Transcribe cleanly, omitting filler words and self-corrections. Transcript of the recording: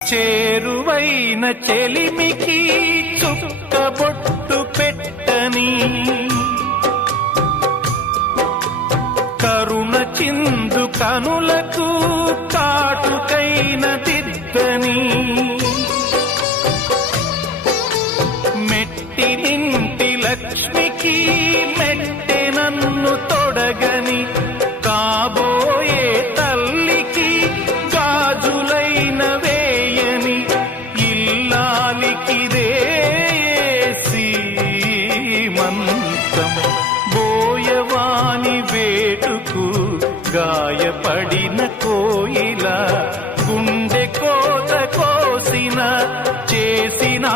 చేరువైన చెలిమికి చుక్కబొట్టు పెట్టని కరుణ చిందు కనులకు కాటుకైన దిద్దని మెట్టినింటి లక్ష్మికి మెట్టె నన్ను తొడగని కాబోయే తల్లికి గాజులైన వేయని ఇల్లాలికిదే సీమంతం బోయవాని వేటుకు గాయపడిన కోయిల గుండె కోత కోసిన చేసిన